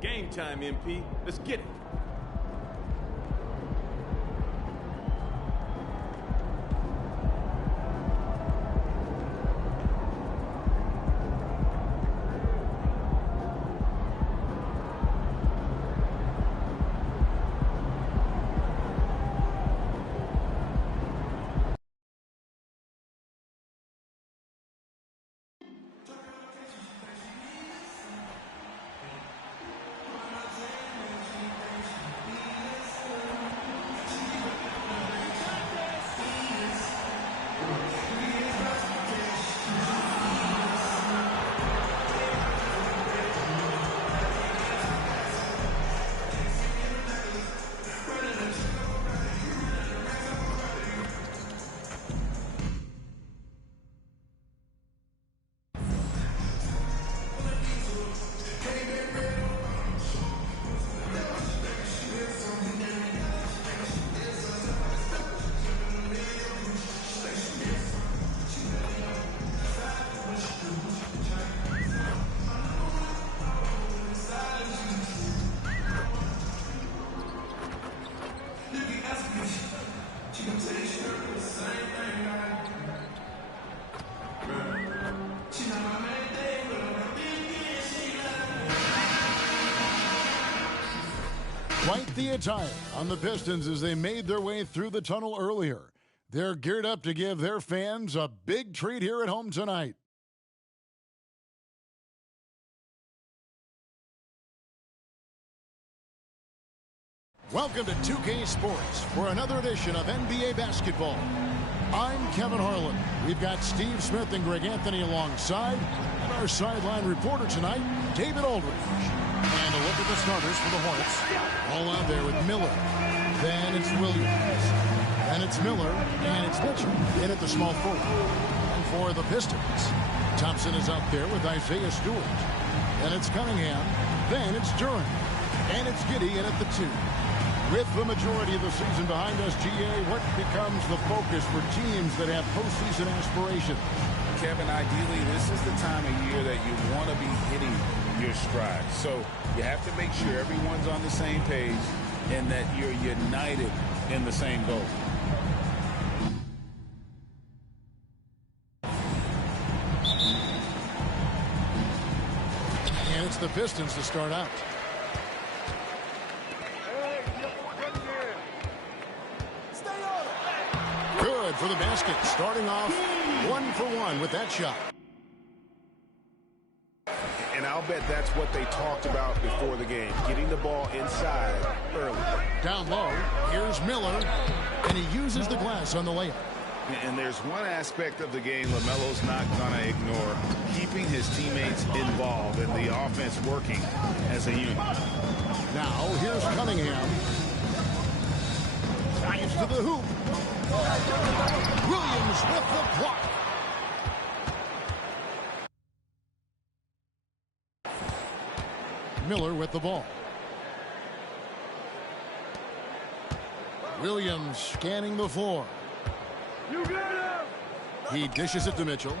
Game time, MP. Let's get it. Quite the attire on the Pistons as they made their way through the tunnel earlier. They're geared up to give their fans a big treat here at home tonight. Welcome to 2K Sports for another edition of NBA basketball. I'm Kevin Harlan. We've got Steve Smith and Greg Anthony alongside, and our sideline reporter tonight, David Aldridge. And a look at the starters for the Hornets. All out there with Miller. Then it's Williams. Then it's Miller, and it's Mitchell in at the small forward. And for the Pistons, Thompson is out there with Isaiah Stewart. Then it's Cunningham. Then it's Durant. And it's Giddey in at the 2. With the majority of the season behind us, GA, what becomes the focus for teams that have postseason aspirations? Kevin, ideally, this is the time of year that you want to be hitting your stride. So you have to make sure everyone's on the same page and that you're united in the same goal. And it's the Pistons to start out. Good for the basket, starting off 1 for 1 with that shot. And I'll bet that's what they talked about before the game, getting the ball inside early. Down low, here's Miller, and he uses the glass on the layup. And there's one aspect of the game LaMelo's not going to ignore, keeping his teammates involved and the offense working as a unit. Now, here's Cunningham. Drives to the hoop. Williams with the block. Miller with the ball. Williams scanning the floor. You got him. He dishes it to Mitchell.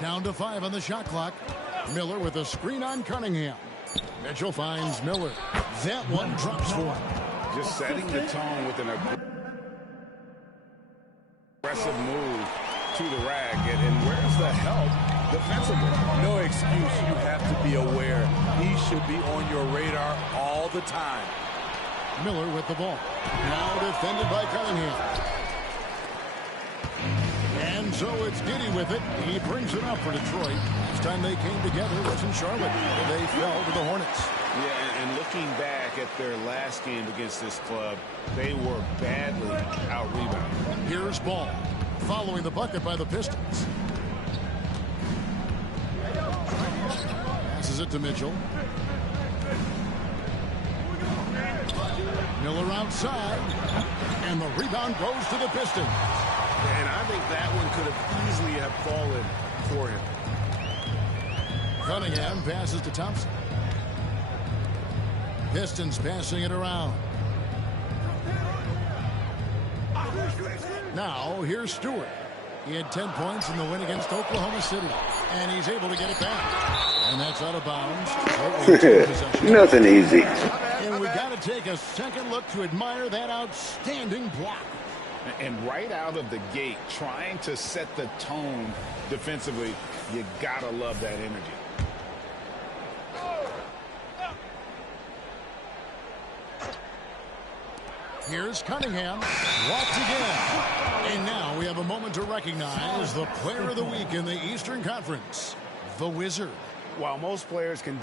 Down to 5 on the shot clock. Miller with a screen on Cunningham. Mitchell finds Miller. That one drops for him. Just setting the tone with an aggressive move to the rack. And where's the help defensively? No excuse. You have to be aware. He should be on your radar all the time. Miller with the ball. Now defended by Cunningham. And so it's Giddey with it. He brings it up for Detroit. Last time they came together was in Charlotte, where they fell to the Hornets. Yeah, and looking back at their last game against this club, they were badly out-rebounded. Here's Ball, following the bucket by the Pistons. Passes it to Mitchell. Miller outside, and the rebound goes to the Pistons. And I think that one could have easily have fallen for him. Cunningham passes to Thompson. Pistons passing it around. Now, here's Stewart. He had 10 points in the win against Oklahoma City, and he's able to get it back. And that's out of bounds. Nothing easy. And we've got to take a second look to admire that outstanding block. And right out of the gate, trying to set the tone defensively, you got to love that energy. Here's Cunningham, blocked again. And now we have a moment to recognize the player of the week in the Eastern Conference, the Wizard. While most players can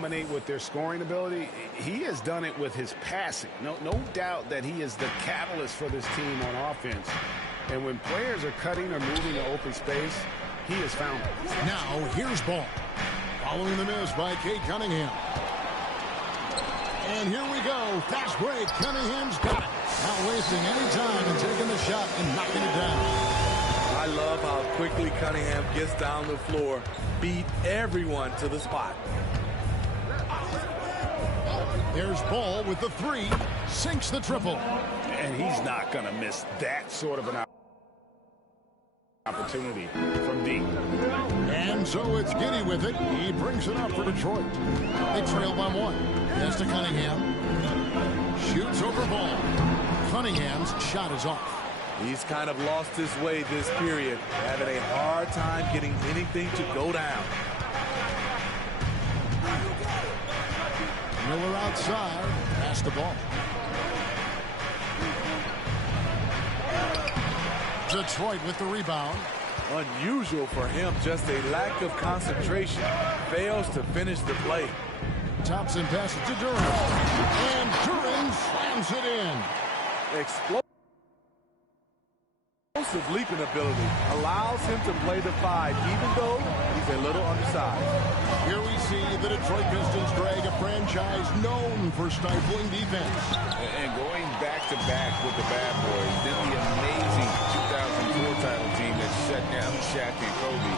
dominate with their scoring ability, he has done it with his passing. No doubt that he is the catalyst for this team on offense. And when players are cutting or moving to open space, he has found it. Now here's ball. Following the miss by Cade Cunningham. And here we go. Fast break. Cunningham's got it. Not wasting any time and taking the shot and knocking it down. I love how quickly Cunningham gets down the floor, beat everyone to the spot. There's Ball with the three, sinks the triple. And he's not going to miss that sort of an opportunity from deep. And so it's Giddey with it. He brings it up for Detroit. They trail by one. Yes to Cunningham. Shoots over Ball. Cunningham's shot is off. He's kind of lost his way this period, having a hard time getting anything to go down. Miller outside. Pass the ball. Detroit with the rebound. Unusual for him, just a lack of concentration. Fails to finish the play. Thompson passes to Durant. And Durant slams it in. Explosive leaping ability allows him to play the 5, even though he's a little undersized. Here we see the Detroit Pistons drag a franchise known for stifling defense. And going back-to-back with the bad boys, then the amazing 2004 title team that shut down Shaq and Kobe.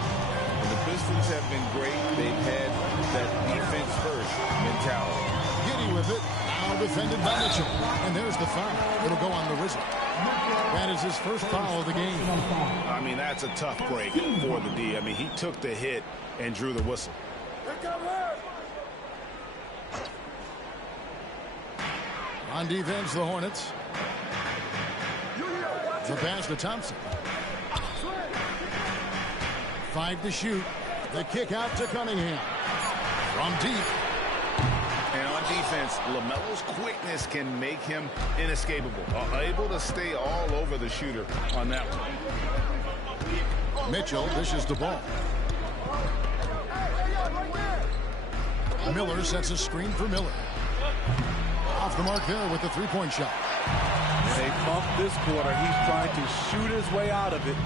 And the Pistons have been great. They've had that defense-first mentality. Giddey with it. Now defended by Mitchell. And there's the foul. It'll go on the Wizard. That is his first foul of the game. I mean, that's a tough break for the D. I mean, he took the hit and drew the whistle. On defense, the Hornets. The pass to Thompson. 5 to shoot. The kick out to Cunningham. From deep. And on defense, LaMelo's quickness can make him inescapable. Able to stay all over the shooter on that one. Mitchell dishes the ball. Miller sets a screen for Miller. Off the mark there with the three-point shot. They bump this quarter. He's trying to shoot his way out of it.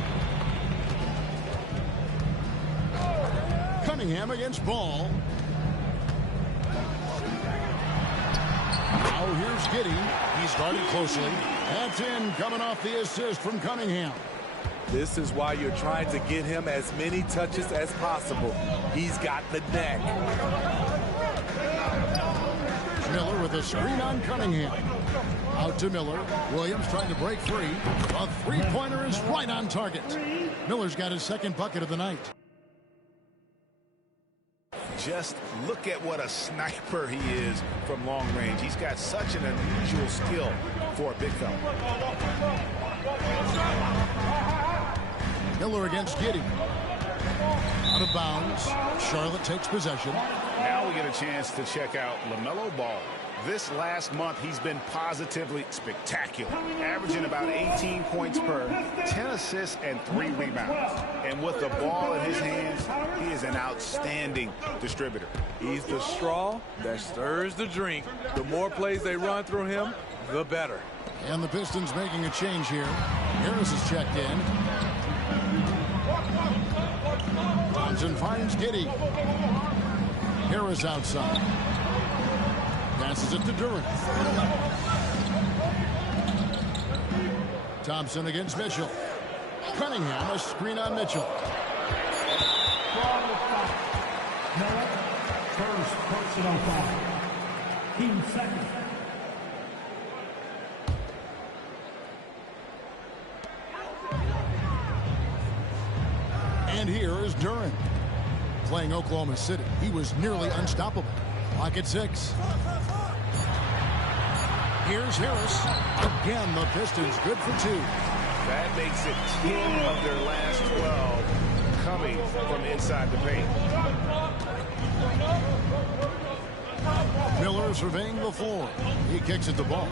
Cunningham against Ball. Now here's Giddey. He's guarded closely. That's in, coming off the assist from Cunningham. This is why you're trying to get him as many touches as possible. He's got the neck. Miller with a screen on Cunningham. Out to Miller. Williams trying to break free. A three-pointer is right on target. Miller's got his second bucket of the night. Just look at what a sniper he is from long range. He's got such an unusual skill for a big fella. Miller against Giddey. Out of bounds. Charlotte takes possession. Now we get a chance to check out LaMelo Ball. This last month, he's been positively spectacular, averaging about 18 points per, 10 assists, and 3 rebounds. And with the ball in his hands, he is an outstanding distributor. He's the straw that stirs the drink. The more plays they run through him, the better. And the Pistons making a change here. Harris is checked in. Thompson finds Giddey. Harris outside. Passes it to Durant. Thompson against Mitchell. Cunningham, a screen on Mitchell. First personal foul. Team second. And here is Durant. playing Oklahoma City, he was nearly unstoppable. Clock at 6. Here's Harris. Again, the Pistons good for 2. That makes it 10 of their last 12 coming from inside the paint. Miller surveying the floor. He kicks at the ball.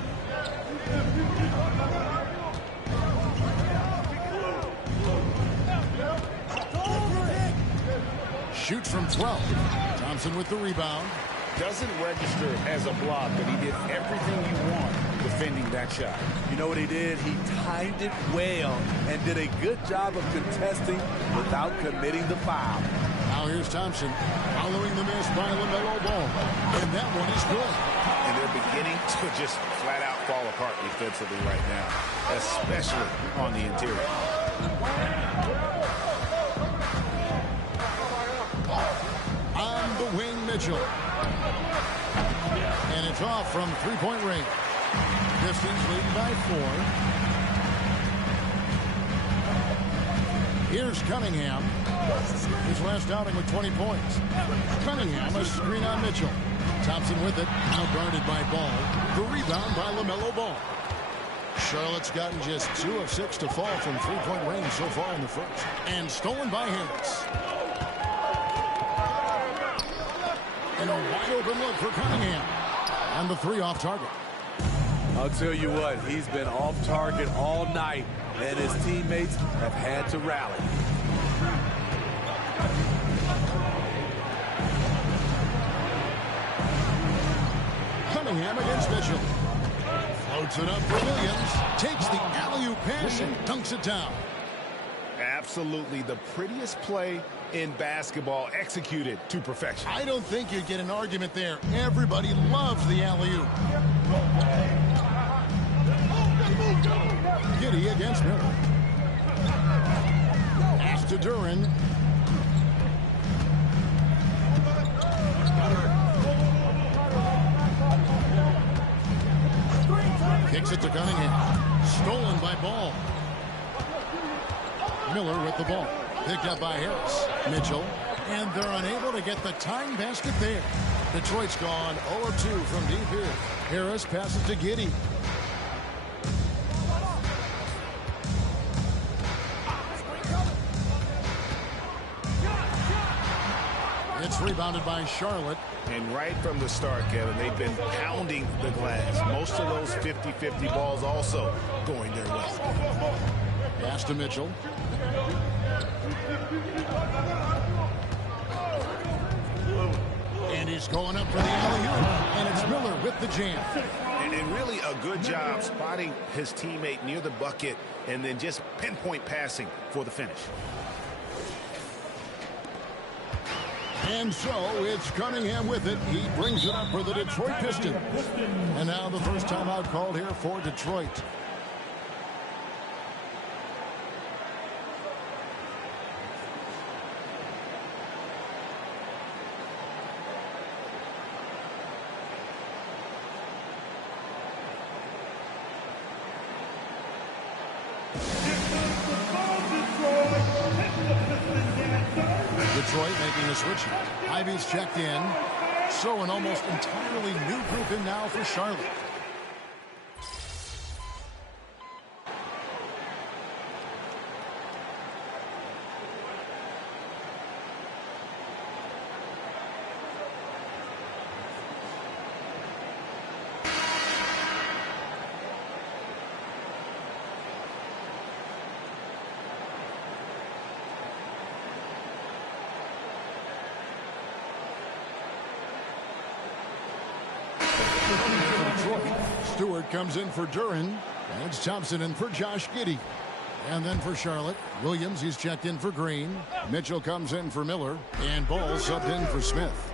Shoots from 12. Thompson with the rebound. Doesn't register as a block, but he did everything you want defending that shot. You know what he did? He timed it well and did a good job of contesting without committing the foul. Now here's Thompson following the miss by LaMelo Ball. And that one is good. And they're beginning to just flat out fall apart defensively right now, especially on the interior. On the wing, Mitchell. And it's off from three-point range. Pistons leading by 4. Here's Cunningham. His last outing with 20 points. Cunningham, a screen on Mitchell. Thompson with it. Now guarded by Ball. The rebound by LaMelo Ball. Charlotte's gotten just 2 of 6 to fall from three-point range so far in the first. And stolen by Harris. And a wide open look for Cunningham. And the 3 off target. I'll tell you what, he's been off target all night, and his teammates have had to rally. Cunningham against Mitchell. Floats it up for Williams. Takes the alley-oop pass and dunks it down. Absolutely the prettiest play in basketball, executed to perfection. I don't think you'd get an argument there. Everybody loves the alley-oop. Giddey against Miller. Pass to Duren. Kicks it to Cunningham. Stolen by Ball. Miller with the ball. Picked up by Harris. Mitchell. And they're unable to get the tying basket there. Detroit's gone 0 of 2 from deep here. Harris passes to Giddey. It's rebounded by Charlotte. And right from the start, Kevin, they've been pounding the glass. Most of those 50-50 balls also going their way. Pass to Mitchell. And he's going up for the alley-oop. And it's Miller with the jam. And really a good job spotting his teammate near the bucket and then just pinpoint passing for the finish. And so it's Cunningham with it. He brings it up for the Detroit Pistons. And now the first timeout called here for Detroit. Detroit making a switch. Ivy's checked in. So an almost entirely new group in now for Charlotte. Stewart comes in for Duren. And it's Thompson in for Josh Giddey. And then for Charlotte, Williams, he's checked in for Green. Mitchell comes in for Miller. And Ball subbed in for Smith.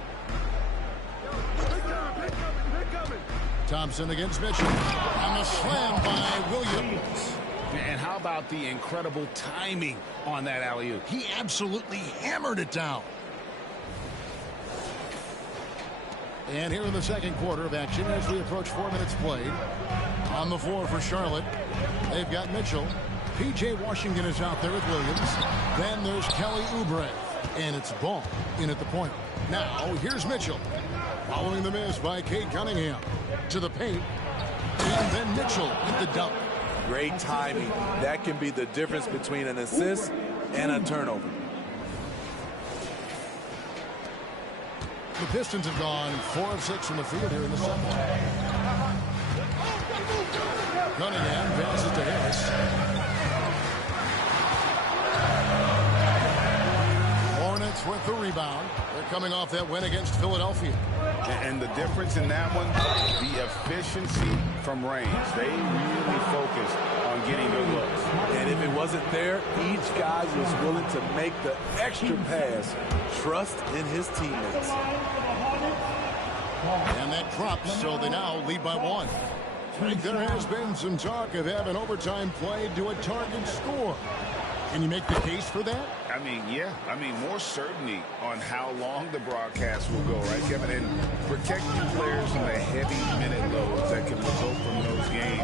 Thompson against Mitchell. And the slam by Williams. And how about the incredible timing on that alley-oop? He absolutely hammered it down. And here in the second quarter of action as we approach 4 minutes played. On the floor for Charlotte, they've got Mitchell. P.J. Washington is out there with Williams. Then there's Kelly Oubre. And it's ball in at the point. Now, here's Mitchell. Following the miss by Cade Cunningham. To the paint. And then Mitchell with the dunk. Great timing. That can be the difference between an assist and a turnover. The Pistons have gone 4 of 6 from the field here in the second. Cunningham passes to Harris. Hornets with the rebound. They're coming off that win against Philadelphia. And the difference in that one, the efficiency from range. They really focused on getting good looks. And if it wasn't there, each guy was willing to make the extra pass. Trust in his teammates. And that drops, so they now lead by 1. I think there has been some talk of having overtime played to a target score. Can you make the case for that? I mean, yeah. I mean, more certainty on how long the broadcast will go, right, Kevin? And protecting players from the heavy minute loads that can result from those games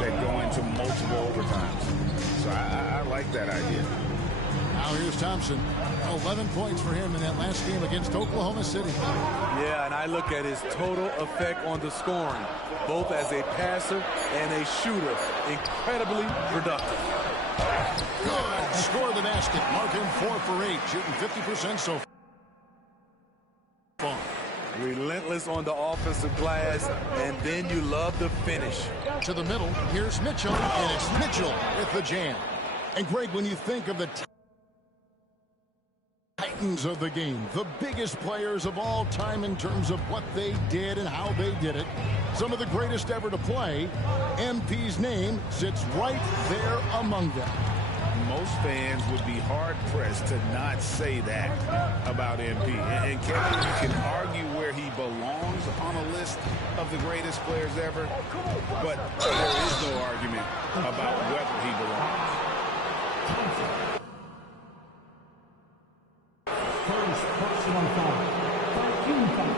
that go into multiple overtimes. So I like that idea. Now here's Thompson. 11 points for him in that last game against Oklahoma City. Yeah, and I look at his total effect on the scoring, both as a passer and a shooter. Incredibly productive. Good. Score the basket. Mark him 4 for 8, shooting 50% so far. Relentless on the offensive glass, and then you love the finish. To the middle, here's Mitchell, and it's Mitchell with the jam. And Greg, when you think of the Titans of the game, the biggest players of all time in terms of what they did and how they did it, some of the greatest ever to play, MP's name sits right there among them. Most fans would be hard-pressed to not say that about MP. And Kevin, you can argue where he belongs on a list of the greatest players ever, but there is no argument about whether he belongs. First personal foul. Team foul.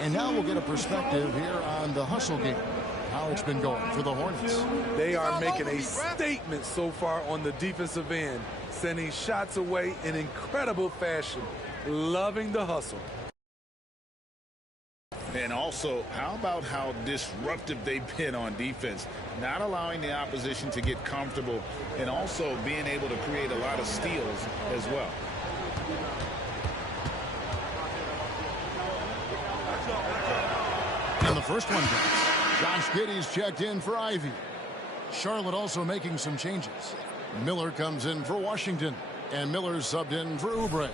And now we'll get a perspective here on the hustle game. How it's been going for the Hornets. They are making a statement so far on the defensive end, sending shots away in incredible fashion. Loving the hustle. And also, how about how disruptive they've been on defense? Not allowing the opposition to get comfortable and also being able to create a lot of steals as well. And the first one goes. Josh Giddey's checked in for Ivy. Charlotte also making some changes. Miller comes in for Washington. And Miller's subbed in for Oubre.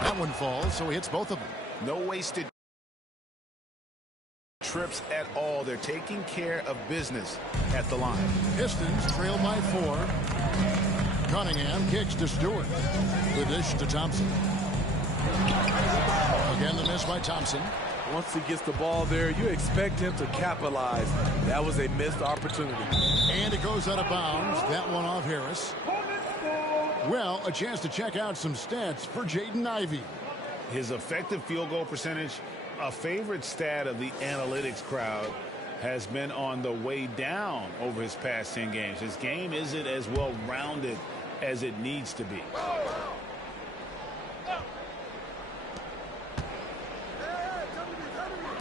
That one falls, so he hits both of them. No wasted trips at all. They're taking care of business at the line. Pistons trail by 4. Cunningham kicks to Stewart. The dish to Thompson. Again, the miss by Thompson. Once he gets the ball there, you expect him to capitalize. That was a missed opportunity. And it goes out of bounds. That one off Harris. Well, a chance to check out some stats for Jaden Ivey. His effective field goal percentage, a favorite stat of the analytics crowd, has been on the way down over his past 10 games. His game isn't as well-rounded as it needs to be.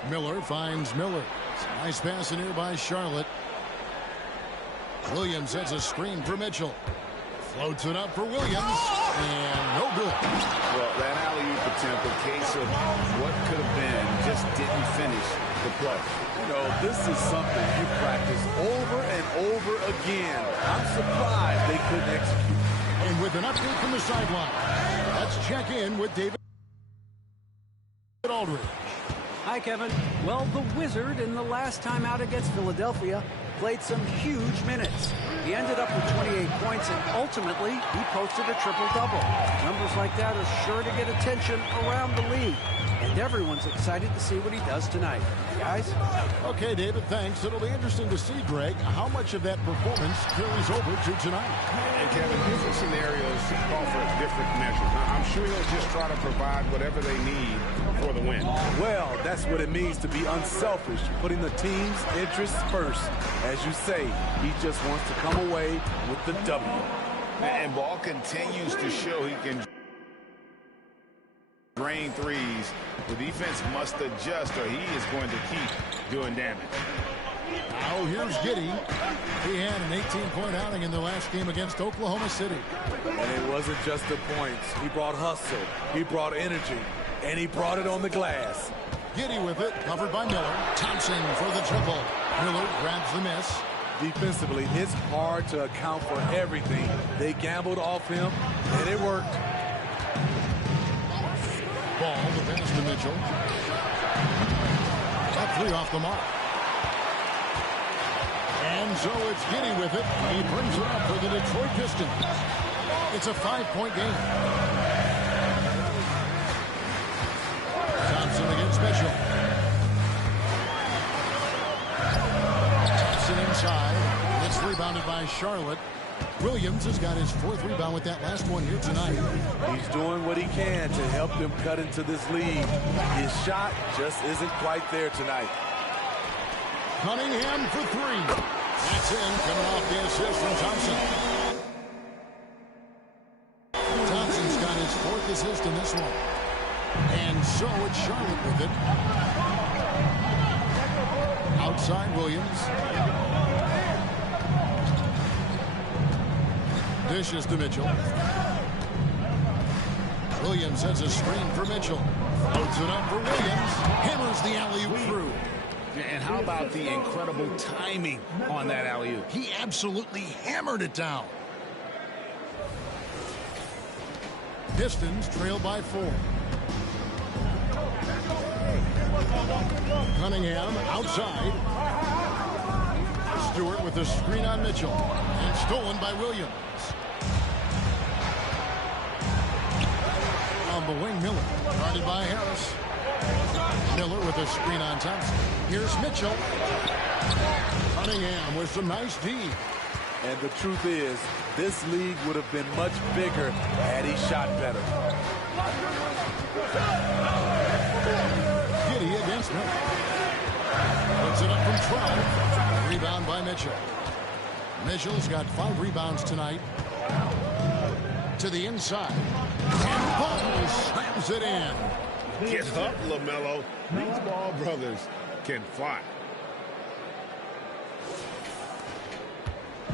Miller finds Miller. Nice pass in here by Charlotte. Williams sets a screen for Mitchell. Floats it up for Williams. And no good. Well, that alley-oop attempt, a case of what could have been, just didn't finish the play. You know, this is something you practice over and over again. I'm surprised they couldn't execute. And with an update from the sideline, let's check in with David Aldridge. Hi, Kevin. Well, the Wizard, in the last time out against Philadelphia, played some huge minutes. He ended up with 28 points, and ultimately, he posted a triple-double. Numbers like that are sure to get attention around the league. and everyone's excited to see what he does tonight. Guys? Okay, David, thanks. It'll be interesting to see, Greg, how much of that performance carries over to tonight. And Kevin, different scenarios call for a different measure. I'm sure he'll just try to provide whatever they need for the win. Well, that's what it means to be unselfish, putting the team's interests first. As you say, he just wants to come away with the W. And Ball continues to show he can drain threes. The defense must adjust or he is going to keep doing damage. Now here's Giddey. He had an 18-point outing in the last game against Oklahoma City. And it wasn't just the points. He brought hustle, he brought energy, and he brought it on the glass. Giddey with it, covered by Miller. Thompson for the triple. Miller grabs the miss. Defensively, it's hard to account for everything. They gambled off him, and it worked. Ball, the pass to Mitchell. Up 3 off the mark. And so it's Giddey with it. He brings it up for the Detroit Pistons. It's a 5-point game. Thompson against Mitchell. Thompson inside. It's rebounded by Charlotte. Williams has got his 4th rebound with that last one here tonight. He's doing what he can to help them cut into this lead. His shot just isn't quite there tonight. Cunningham for 3. That's in, coming off the assist from Thompson. Thompson's got his 4th assist in this one. And so it's Charlotte with it. Outside Williams. Dishes to Mitchell. Williams has a screen for Mitchell. Loads it up for Williams. Hammers the alley-oop through. And how about the incredible timing on that alley-oop? He absolutely hammered it down. Pistons trail by 4. Cunningham outside. Stewart with the screen on Mitchell. And stolen by Williams. On the wing, Miller. Guarded by Harris. Miller with a screen on Thompson. Here's Mitchell. Cunningham with some nice D. And the truth is, this league would have been much bigger had he shot better. Giddey against Miller. Puts it up from 12. Rebound by Mitchell. Mitchell's got 5 rebounds tonight. To the inside. And Ball slams it in. Get up, LaMelo. These Ball brothers can fly.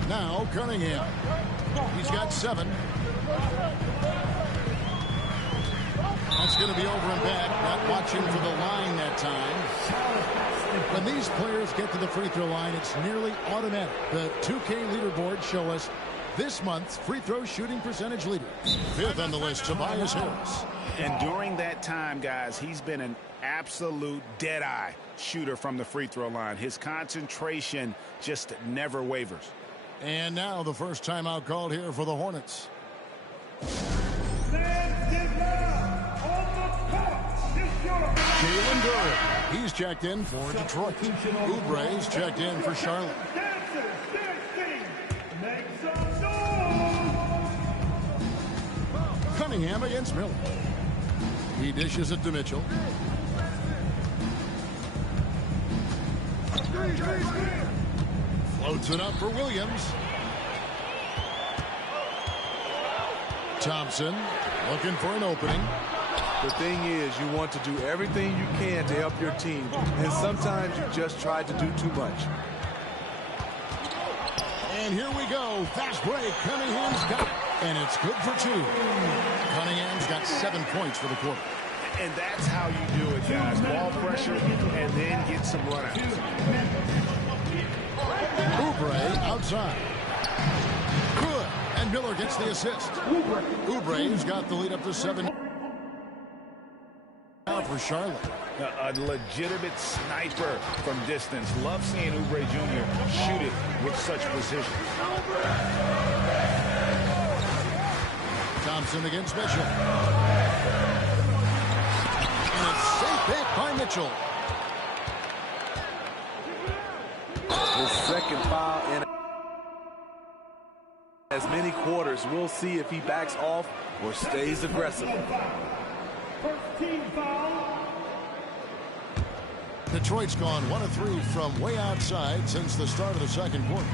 Now Cunningham. He's got 7. That's going to be over and back. Not watching for the line that time. When these players get to the free throw line, it's nearly automatic. The 2K leaderboard show us this month's free throw shooting percentage leader. 5th on the list, Tobias Harris. And during that time, guys, he's been an absolute dead-eye shooter from the free throw line. His concentration just never wavers. And now the first timeout called here for the Hornets. Jalen Durant. He's checked in for Detroit. Oubre's checked in for Charlotte. Cunningham against Miller. He dishes it to Mitchell. Floats it up for Williams. Thompson looking for an opening. The thing is, you want to do everything you can to help your team, and sometimes you just try to do too much. And here we go. Fast break. Cunningham's got it. And it's good for 2. Cunningham's got 7 points for the quarter. And that's how you do it, guys. Ball pressure and then get some runouts. Oubre outside. Good. And Miller gets the assist. Oubre's got the lead up to 7. Now for Charlotte. A legitimate sniper from distance. Love seeing Oubre Jr. shoot it with such precision. Thompson against Mitchell. And it's Mitchell. His second foul in as many quarters. We'll see if he backs off or stays aggressive. First team foul. Detroit's gone 1 of 3 from way outside since the start of the second quarter.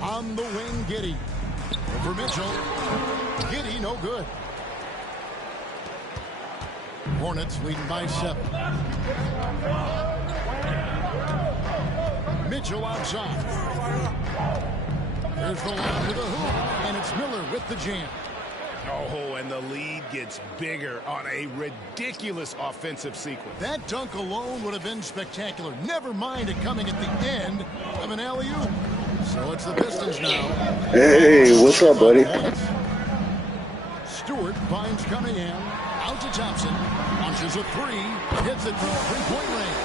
On the wing, Giddey. For Mitchell. Giddey, no good. Hornets leading by 7. Mitchell outside. There's the line with a hoop, and it's Miller with the jam. Oh, and the lead gets bigger on a ridiculous offensive sequence. That dunk alone would have been spectacular. Never mind it coming at the end of an alley-oop. So it's the Pistons now. Hey, what's up, buddy? Stewart finds Cunningham. Out to Thompson. Launches a 3. Hits it from three-point range.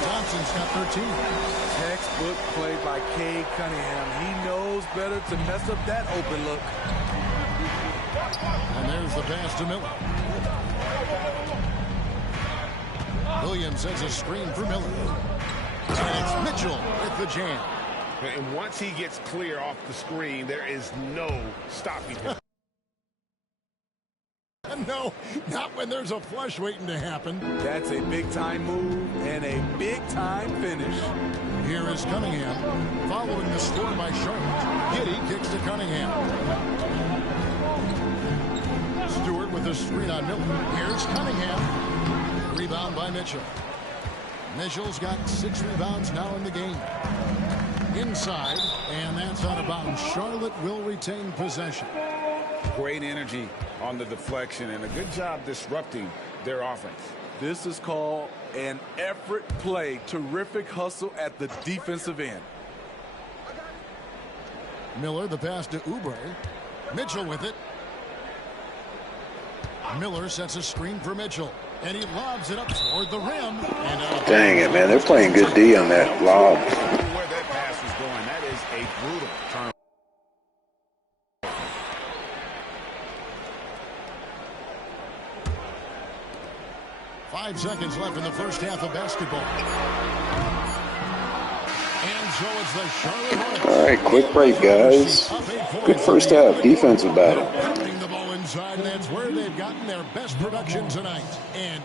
Thompson's got 13. Textbook play by Cade Cunningham. He knows better to mess up that open look. And there's the pass to Miller. Williams sets a screen for Miller. And it's Mitchell with the jam. And once he gets clear off the screen, there is no stopping him. No, not when there's a flush waiting to happen. That's a big-time move and a big-time finish. Here is Cunningham, following the score by Charlotte. Giddey kicks to Cunningham. Stewart with a screen on Miller. Here's Cunningham. Rebound by Mitchell. Mitchell's got 6 rebounds now in the game. Inside, and that's out of bounds. Charlotte will retain possession. Great energy on the deflection and a good job disrupting their offense. This is called an effort play. Terrific hustle at the defensive end. Miller, the pass to Oubre. Mitchell with it. Miller sets a screen for Mitchell. And he lobs it up toward the rim. And Dang it, man. They're playing good D on that lob. Where that pass was going, that is a brutal turn. 5 seconds left in the first half of basketball. And so it's the Charlotte Hornets. All right, quick break, guys. Good first half defensive battle. Putting the ball inside, and that's where they've gotten their best production tonight. And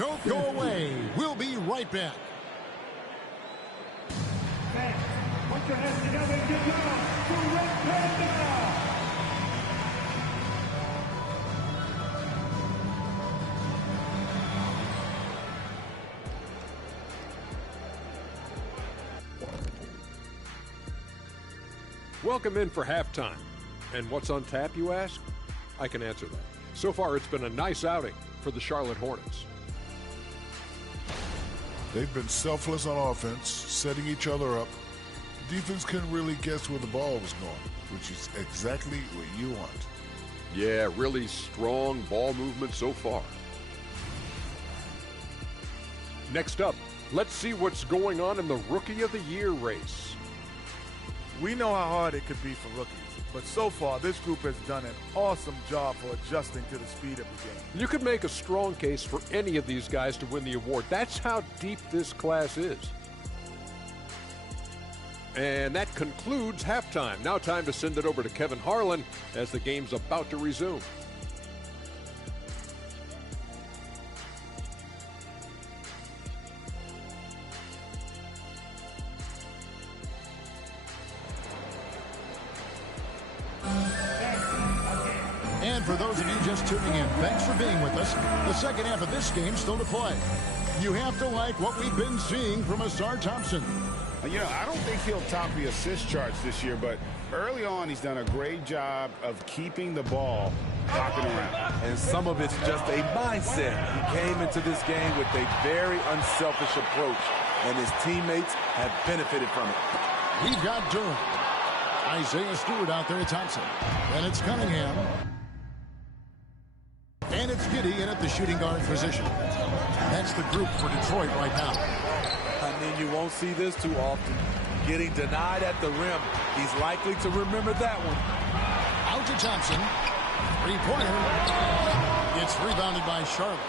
Don't go away. We'll be right back. Fans, put your hands together and get down to Red Panda! Welcome in for halftime. And what's on tap, you ask? I can answer that. So far, it's been a nice outing for the Charlotte Hornets. They've been selfless on offense, setting each other up. The defense couldn't really guess where the ball was going, which is exactly what you want. Yeah, really strong ball movement so far. Next up, let's see what's going on in the Rookie of the Year race. We know how hard it could be for rookies, but so far this group has done an awesome job for adjusting to the speed of the game. You could make a strong case for any of these guys to win the award. That's how deep this class is. And that concludes halftime. Now time to send it over to Kevin Harlan as the game's about to resume. And for those of you just tuning in, thanks for being with us. The second half of this game still to play. You have to like what we've been seeing from Asar Thompson. You know, I don't think he'll top the assist charts this year, but early on he's done a great job of keeping the ball popping around. And some of it's just a mindset. He came into this game with a very unselfish approach, and his teammates have benefited from it. We've got Durham. Isaiah Stewart out there at Thompson. Then it's Cunningham. And it's Giddey in at the shooting guard position. That's the group for Detroit right now. I mean, you won't see this too often. Getting denied at the rim. He's likely to remember that one. Out to Thompson. Three-pointer. It's rebounded by Charlotte.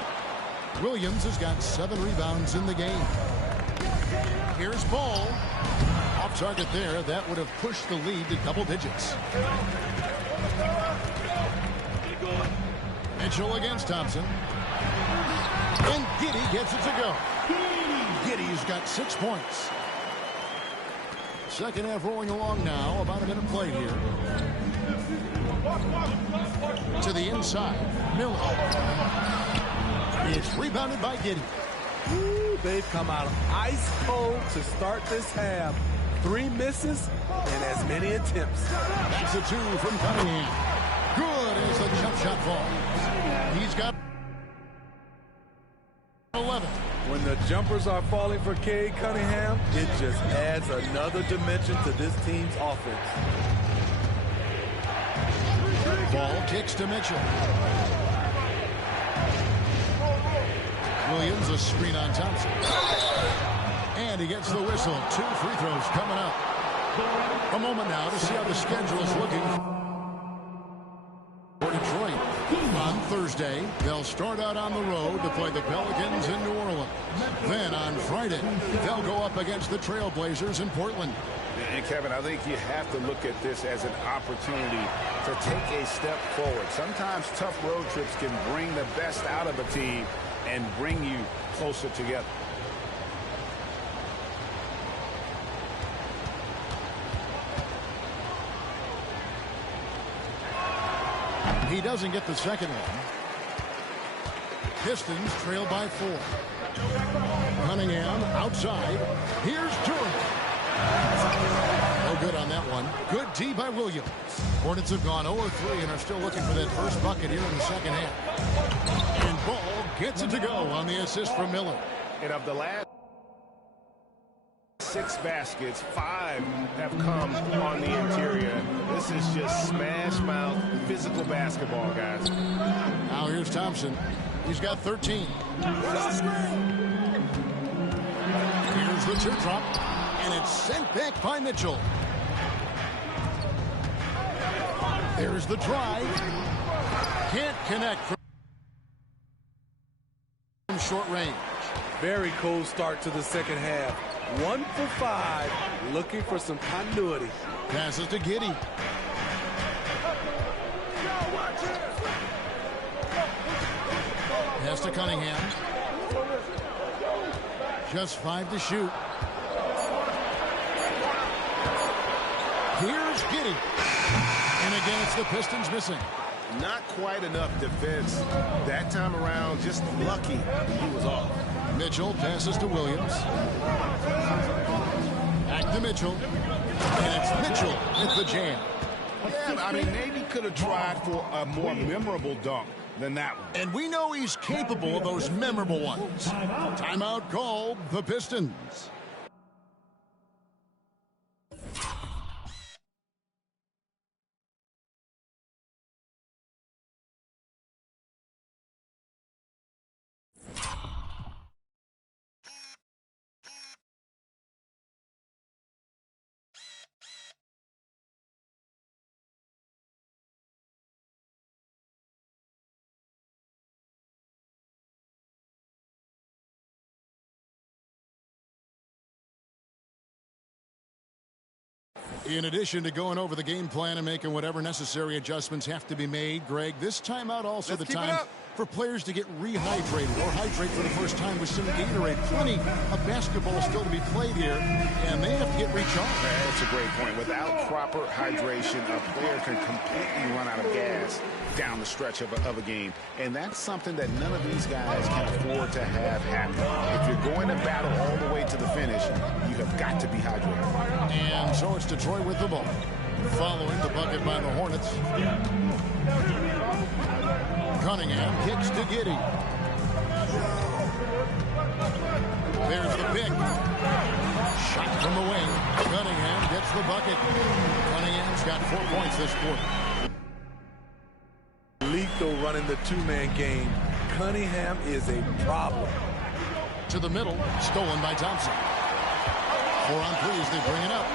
Williams has got 7 rebounds in the game. Here's Ball. Off target there. That would have pushed the lead to double digits. Mitchell against Thompson. And Giddey gets it to go. Giddey's got 6 points. Second half rolling along now. About a minute play here. To the inside. Miller. It's rebounded by Giddey. Ooh, they've come out ice cold to start this half. 3 misses and as many attempts. That's a 2 from Cunningham. Good as the jump shot falls. He's got 11. When the jumpers are falling for Cade Cunningham, it just adds another dimension to this team's offense. Ball kicks to Mitchell. Williams, a screen on Thompson. And he gets the whistle. 2 free throws coming up. A moment now to see how the schedule is looking for Detroit. On Thursday, they'll start out on the road to play the Pelicans in New Orleans. Then on Friday, they'll go up against the Trailblazers in Portland. And Kevin, I think you have to look at this as an opportunity to take a step forward. Sometimes tough road trips can bring the best out of a team and bring you closer together. He doesn't get the second one. Pistons trail by 4. Cunningham outside. Here's Durham. No good on that one. Good D by Williams. Hornets have gone 0-3 and are still looking for that first bucket here in the second half. And Ball gets it to go on the assist from Miller. And of the last 6 baskets, 5 have come on the interior. This is just smash mouth physical basketball, guys. Now here's Thompson. He's got 13. Here's the teardrop, and it's sent back by Mitchell. There's the drive. Can't connect from short range. Very cold start to the second half. 1 for 5, looking for some continuity. Passes to Giddey. Pass to Cunningham. Just 5 to shoot. Here's Giddey. And again, it's the Pistons missing. Not quite enough defense. That time around, just lucky he was off. Mitchell passes to Williams. Back to Mitchell. And it's Mitchell with the jam. Yeah, I mean, maybe could have tried for a more memorable dunk than that one. And we know he's capable of those memorable ones. Timeout called the Pistons. In addition to going over the game plan and making whatever necessary adjustments have to be made, Greg, this timeout also the time for players to get rehydrated or hydrate for the first time with some Gatorade. Plenty of basketball still to be played here, and they have to get recharged. That's a great point. Without proper hydration, a player can completely run out of gas down the stretch of a game. And that's something that none of these guys can afford to have happen. If you're going to battle all the way to the finish, you have got to be hydrated. And so it's Detroit with the ball. Following the bucket by the Hornets. Cunningham kicks to Giddey. There's the pick. Shot from the wing. Cunningham gets the bucket. Cunningham's got 4 points this quarter. Lethal running the two-man game. Cunningham is a problem. To the middle. Stolen by Thompson. 4 on 3 as they bring it up.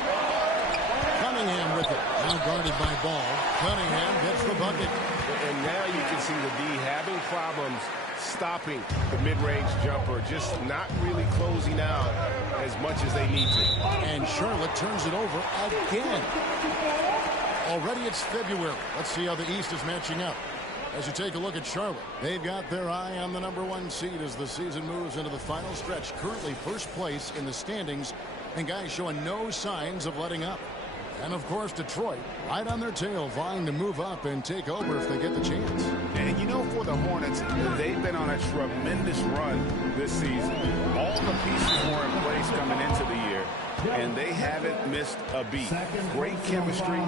Cunningham with it. Now guarded by Ball. Cunningham gets the bucket. And now you can see the D having problems stopping the mid-range jumper, just not really closing out as much as they need to. And Charlotte turns it over again. Already it's February. Let's see how the East is matching up. As you take a look at Charlotte, they've got their eye on the #1 seed as the season moves into the final stretch. Currently first place in the standings, and guys showing no signs of letting up. And, of course, Detroit right on their tail, vying to move up and take over if they get the chance. And, you know, for the Hornets, they've been on a tremendous run this season. All the pieces were in place coming into the year, and they haven't missed a beat. Great chemistry,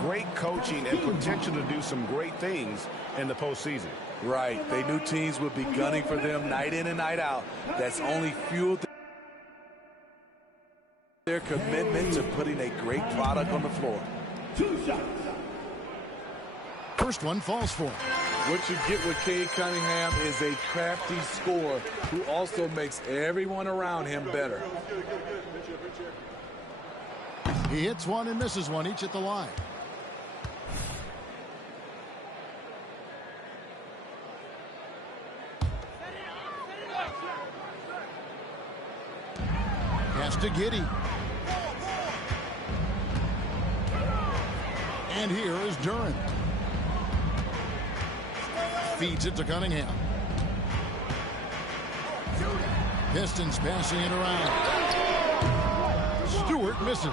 great coaching, and potential to do some great things in the postseason. Right. They knew teams would be gunning for them night in and night out. That's only fueled their commitment to putting a great product on the floor. First one falls for him. What you get with Cade Cunningham is a crafty scorer who also makes everyone around him better. He hits one and misses one, each at the line. Pass to Giddey. And here is Duran. Feeds it to Cunningham. Pistons passing it around. Stewart misses.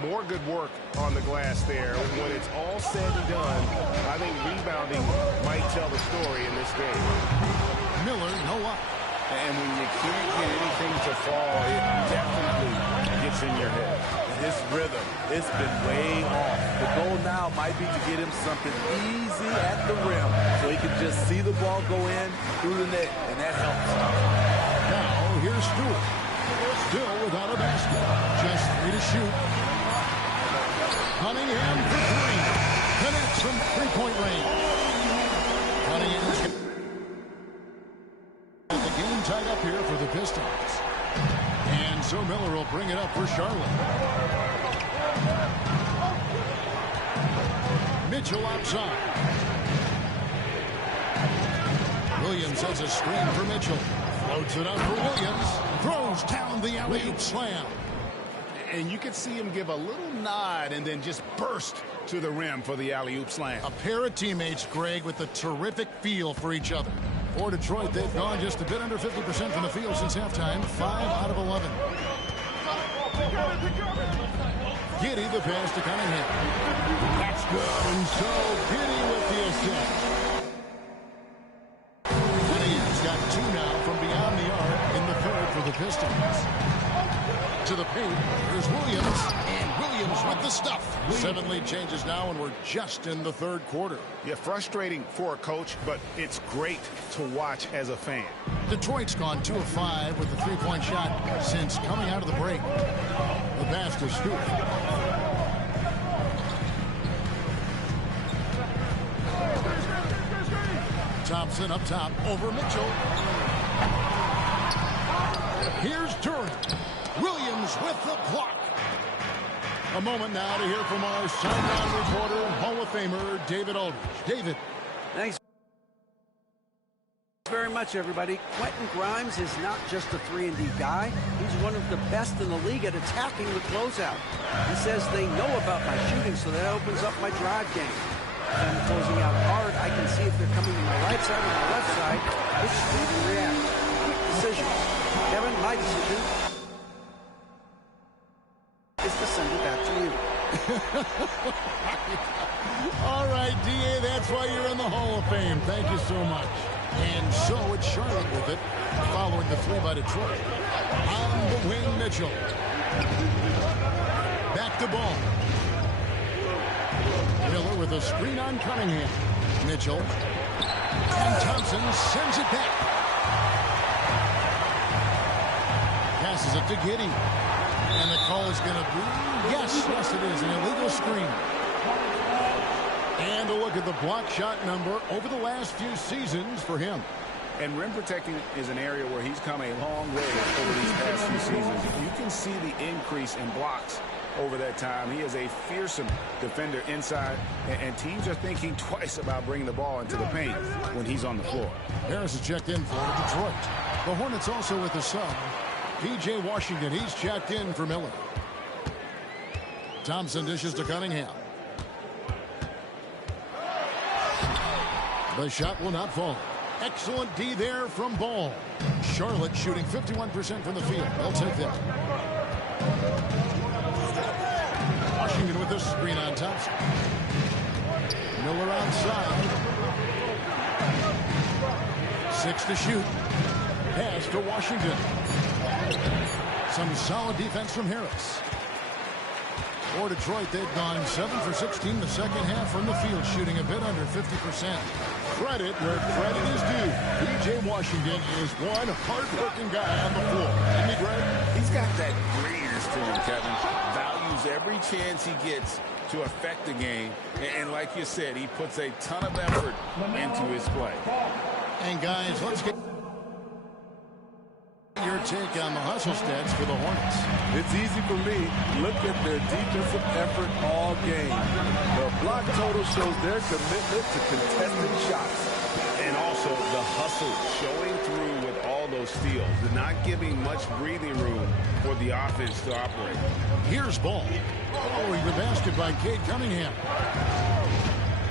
More good work on the glass there. When it's all said and done, I think rebounding might tell the story in this game. Miller, no up. And when you can't get anything to fall, it definitely gets in your head. His rhythm, it's been way off. The goal now might be to get him something easy at the rim so he can just see the ball go in through the net, and that helps. Now, here's Stewart. Still without a basket. Just 3 to shoot. Cunningham for 3. Connects from 3-point range. Cunningham's got the game tied up here for the Pistons. And so Miller will bring it up for Charlotte. Mitchell outside. Williams has a screen for Mitchell. Floats it up for Williams. Throws down the alley-oop slam. And you can see him give a little nod and then just burst to the rim for the alley-oop slam. A pair of teammates, Greg, with a terrific feel for each other. For Detroit, they've gone just a bit under 50% from the field since halftime. 5 out of 11. Giddey, the pass to Cunningham. That's good. And so Giddey with the assist. Cunningham's got 2 now from beyond the arc in the third for the Pistons. To the paint, here's Williams, and Williams with the stuff. 7 lead changes now, and we're just in the third quarter. Yeah, frustrating for a coach, but it's great to watch as a fan. Detroit's gone 2 of 5 with the 3-point shot since coming out of the break. The pass to Scoop. Thompson up top over Mitchell. Here's Durant. Williams with the block. A moment now to hear from our sideline reporter, Hall of Famer David Aldridge. David. Thanks very much, everybody. Quentin Grimes is not just a 3-and-D guy. He's one of the best in the league at attacking the closeout. He says they know about my shooting, so that opens up my drive game. If I'm closing out hard, I can see if they're coming to my right side or my left side, which they can react. Quick decision. Kevin, my decision is to send it back to you. All right, D.A., that's why you're in the Hall of Fame. Thank you so much. And so it's Charlotte with it, following the 3 by Detroit. On the wing, Mitchell. Back to ball. Miller with a screen on Cunningham. Mitchell. And Thompson sends it back. Passes it to Giddey. And the call is going to be, yes, it is, an illegal screen. And a look at the block shot number over the last few seasons for him. And rim protecting is an area where he's come a long way over these past few seasons. You can see the increase in blocks over that time. He is a fearsome defender inside, and teams are thinking twice about bringing the ball into the paint when he's on the floor. Harris is checked in for Detroit. The Hornets also with the sub. P.J. Washington, he's checked in for Miller. Thompson dishes to Cunningham. The shot will not fall. Excellent D there from Ball. Charlotte shooting 51% from the field. They'll take that. Washington with the screen on Thompson. Miller outside. 6 to shoot. Pass to Washington. Some solid defense from Harris. For Detroit, they've gone 7 for 16 the second half from the field, shooting a bit under 50%. Credit where credit is due. P.J. Washington is one hard-working guy on the floor. Isn't he, Greg? He's got that greenness to him, Kevin. Values every chance he gets to affect the game. And like you said, he puts a ton of effort into his play. And guys, let's get your take on the hustle stats for the Hornets. It's easy for me. Look at their defensive effort all game. The block total shows their commitment to contested shots. And also the hustle showing through with all those steals. They're not giving much breathing room for the offense to operate. Here's Ball. Following the basket by Cade Cunningham.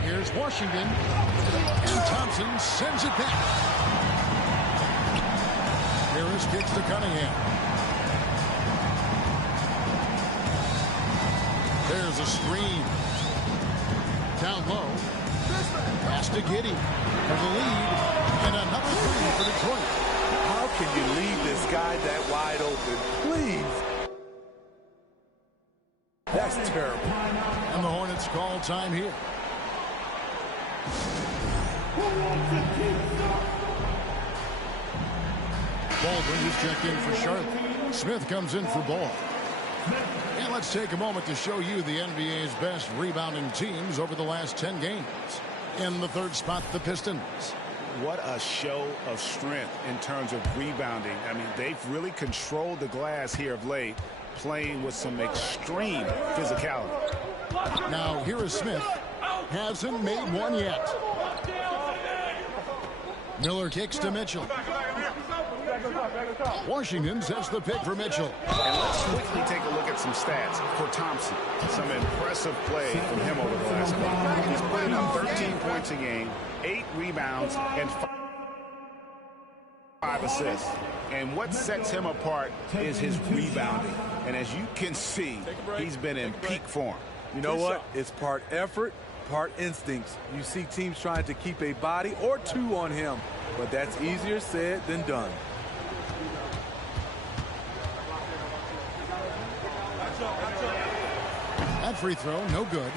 Here's Washington. And Thompson sends it back. Harris kicks to Cunningham. There's a screen. Down low. Pass to Giddey for the lead. And another 3 for Detroit. How can you leave this guy that wide open? Please. That's terrible. And the Hornets call time here. Baldwin is checked in for Charlotte. Smith comes in for Ball. And let's take a moment to show you the NBA's best rebounding teams over the last 10 games. In the third spot, the Pistons. What a show of strength in terms of rebounding. I mean, they've really controlled the glass here of late, playing with some extreme physicality. Now, here is Smith. Hasn't made one yet. Miller kicks to Mitchell. Washington sets the pick for Mitchell. And let's quickly take a look at some stats for Thompson. Some impressive play from him over the last month. He's putting up 13 points a game, 8 rebounds, and 5. 5 assists. And what sets him apart is his rebounding. And as you can see, he's been in peak form. You know what? It's part effort, part instincts. You see teams trying to keep a body or two on him, but that's easier said than done. That free throw, no good.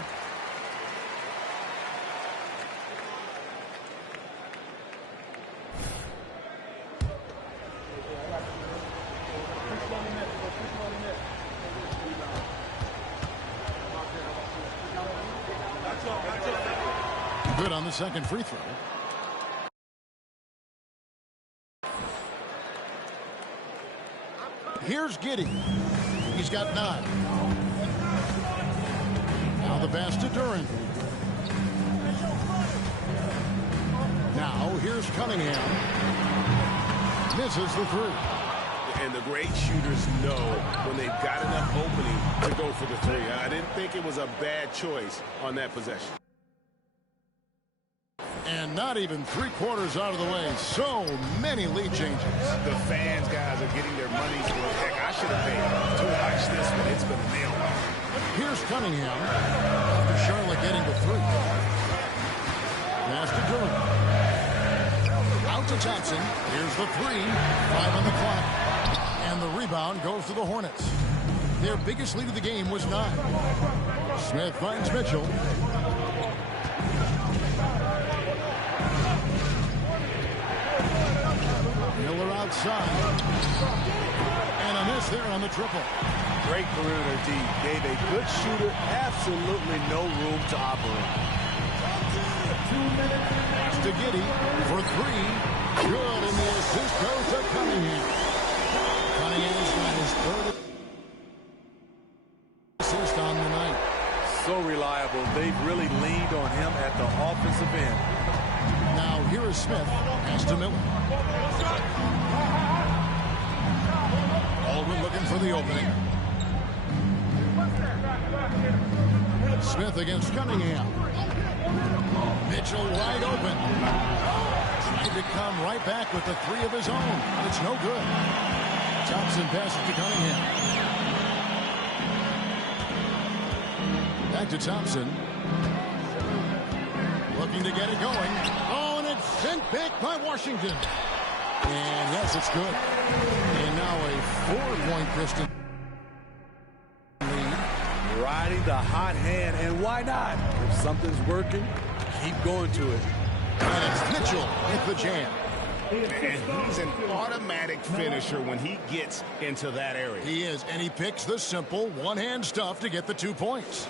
Good on the second free throw. Here's Giddey. He's got 9. Now the pass to Durant. Now here's Cunningham. Misses the 3. And the great shooters know when they've got enough opening to go for the 3. I didn't think it was a bad choice on that possession. And not even 3/4 out of the way. So many lead changes. The fans, guys, are getting their money's worth. Heck, I should have paid to watch this one. It's been a nail. Here's Cunningham. After Charlotte getting the 3. Pass to Durant. Out to Thompson. Here's the 3. 5 on the clock. And the rebound goes to the Hornets. Their biggest lead of the game was 9. Smith finds Mitchell. Miller outside. And a miss there on the triple. Great perimeter D. Gave a good shooter absolutely no room to operate. Pass to Giddey for 3. Good, and the assist goes to Cunningham. Cunningham's got his 3rd assist on the night. So reliable. They've really leaned on him at the offensive end. Now here is Smith. Pass to Miller. Aldridge looking for the opening. Smith against Cunningham. Mitchell wide open. Tried to come right back with the 3 of his own, but it's no good. Thompson passes to Cunningham. Back to Thompson. Looking to get it going. Oh, and it's sent back by Washington. And yes, it's good. And now a 4-point Pistons lead. Riding the hot hand, and why not? If something's working, keep going to it. And it's Mitchell with the jam. And he's an automatic finisher when he gets into that area. He is, and he picks the simple one-hand stuff to get the 2 points.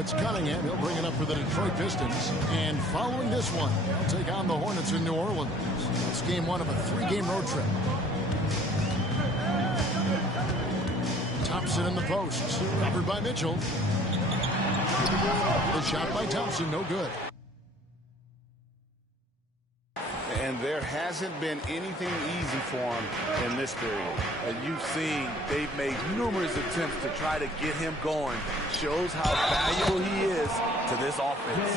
it's Cunningham. He'll bring it up for the Detroit Pistons. And following this one, they'll take on the Hornets in New Orleans. It's game one of a 3-game road trip. Thompson in the post. Covered by Mitchell. The shot by Thompson, no good. And there hasn't been anything easy for him in this period. And you've seen they've made numerous attempts to try to get him going. Shows how valuable he is to this offense.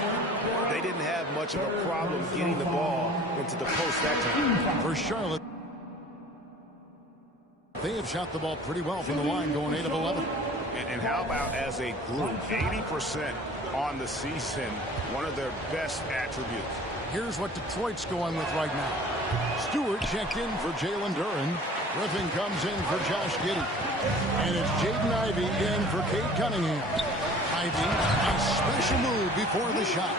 They didn't have much of a problem getting the ball into the post that time. For Charlotte, they have shot the ball pretty well from the line, going 8 of 11. And how about as a group, 80% on the season, one of their best attributes. Here's what Detroit's going with right now. Stewart checked in for Jalen Duren. Griffin comes in for Josh Giddey. And it's Jaden Ivey in for Cade Cunningham. Ivey, a special move before the shot.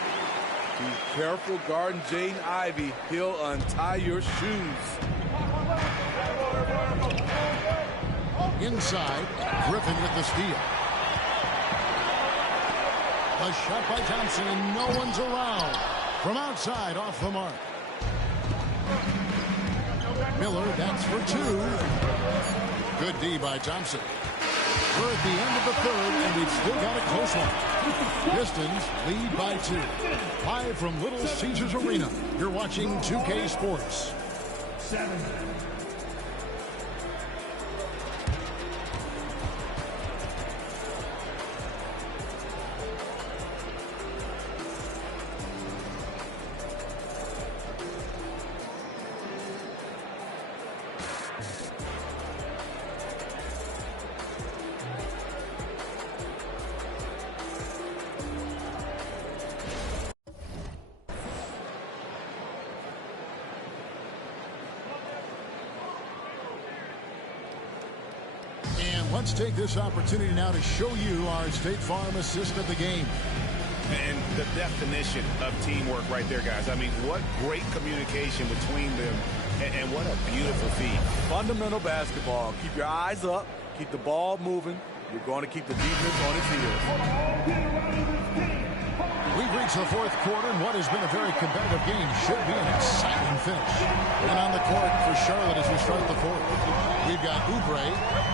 Be careful guarding Jaden Ivey. He'll untie your shoes. Inside, Griffin with the steal. A shot by Thompson, and no one's around. From outside, off the mark. Miller, that's for 2. Good D by Thompson. We're at the end of the third, and we've still got a close one. Pistons lead by 2. Live from Little Caesars Arena, you're watching 2K Sports. 7. Let's take this opportunity now to show you our State Farm assist of the game. And the definition of teamwork right there, guys. I mean, what great communication between them, and what a beautiful feed. Fundamental basketball. Keep your eyes up. Keep the ball moving. You're going to keep the defense on its heels. We've reached the fourth quarter, and what has been a very competitive game should be an exciting finish. And on the court for Charlotte as we start the fourth, we've got Oubre.